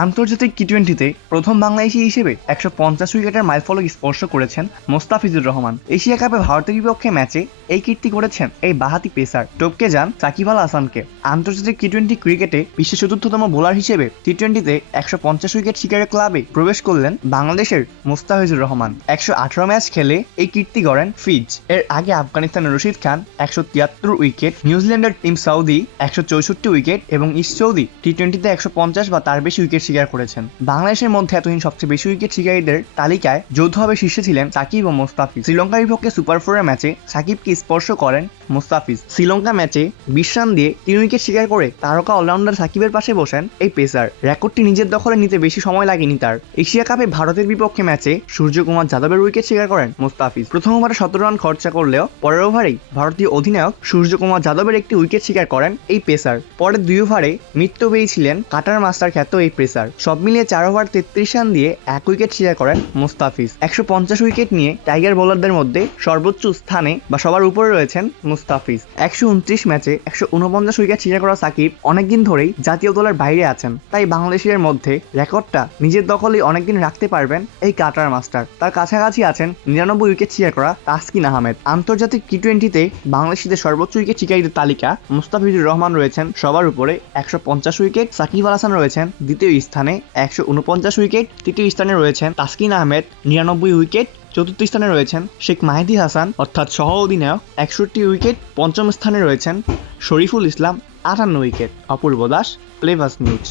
আন্তর্জাতিক টি টোয়েন্টিতে প্রথম বাংলাদেশি হিসেবে একশো পঞ্চাশ উইকেটের মাইলফলক স্পর্শ করেছেন মোস্তাফিজুর রহমান। এশিয়া কাপে ভারতের বিপক্ষে ম্যাচে এই কীর্তি করেছেন এই বাহাতি পেসার। টপকে যান সাকিব আল হাসানকে। আন্তর্জাতিক টি টোয়েন্টি ক্রিকেটে বিশ্বের চতুর্থতম বোলার হিসেবে টি টোয়েন্টিতে একশো পঞ্চাশ উইকেট শিকারের ক্লাবে প্রবেশ করলেন বাংলাদেশের মোস্তাফিজুর রহমান। একশো আঠারো ম্যাচ খেলে এই কীর্তি গড়েন ফিজ। এর আগে আফগানিস্তানের রশিদ খান একশো তিয়াত্তর উইকেট, নিউজিল্যান্ডের টিম সাউদি একশো চৌষট্টি উইকেট এবং ইস্ট সৌদি টি টোয়েন্টিতে একশো পঞ্চাশ বা তার বেশি উইকেট শিকার করেছেন। বাংলাদেশের মধ্যে এতদিন সবচেয়ে বেশি উইকেট শিকারীদের তালিকায় যৌথভাবে শীর্ষে ছিলেন সাকিব ও মোস্তাফিজ। শ্রীলঙ্কার বিপক্ষে সুপার ফোরের ম্যাচে সাকিবকে স্পর্শ করেন মোস্তাফিজ। শ্রীলঙ্কা ম্যাচে বিশ্রাম দিয়ে তিন উইকেট শিকার করে তারকা অলরাউন্ডার সাকিবের পাশে বসেন এই পেসার। রেকর্ডটি নিজের দখলে নিতে বেশি সময় লাগেনি তার। এশিয়া কাপে ভারতের বিপক্ষে ম্যাচে সূর্যকুমার যাদবের উইকেট শিকার করেন মোস্তাফিজ। প্রথম ওভারে সতেরো রান খরচা করলেও পরের ওভারেই ভারতীয় অধিনায়ক সূর্যকুমার যাদবের একটি উইকেট শিকার করেন এই পেসার। পরের দুই ওভারে মৃত্যু পেয়েছিলেন কাটার মাস্টার খ্যাত এই পেসার। সব মিলিয়ে চার ওভার তেত্রিশ রান দিয়ে এক উইকেট শেয়ার করেন মোস্তাফিজ। একশো পঞ্চাশ উইকেট নিয়ে টাইগার বোলারদের মধ্যে সর্বোচ্চ স্থানে বা সবার উপরে রয়েছেন মুস্তাফিজ। একশো উনত্রিশ ম্যাচে একশো উনপঞ্চাশ উইকেট শেয়ার করা সাকিব অনেকদিন ধরেই জাতীয় দলের বাইরে আছেন। তাই বাংলাদেশের মধ্যে রেকর্ডটা নিজের দখলে অনেকদিন রাখতে পারবেন এই কাটার মাস্টার। তার কাছাকাছি আছেন নিরানব্বই উইকেট শেয়ার করা তাসকিন আহমেদ। আন্তর্জাতিক টি টোয়েন্টিতে বাংলাদেশিদের সর্বোচ্চ উইকেট শিকারীদের তালিকা মুস্তাফিজুর রহমান রয়েছেন সবার উপরে। একশো পঞ্চাশ উইকেট সাকিব আল হাসান রয়েছেন দ্বিতীয় স্থানে একশো উনপঞ্চাশ উইকেট, তৃতীয় স্থানে রয়েছেন তাসকিন আহমেদ, নিরানব্বই উইকেট, চতুর্থ স্থানে রয়েছেন শেখ মাহিদি হাসান, অর্থাৎ সহ অধিনায়ক, একষট্টি উইকেট, পঞ্চম স্থানে রয়েছেন শরীফুল ইসলাম, আটান্ন উইকেট। অপূর্ব দাস প্লেভাস নিউজ।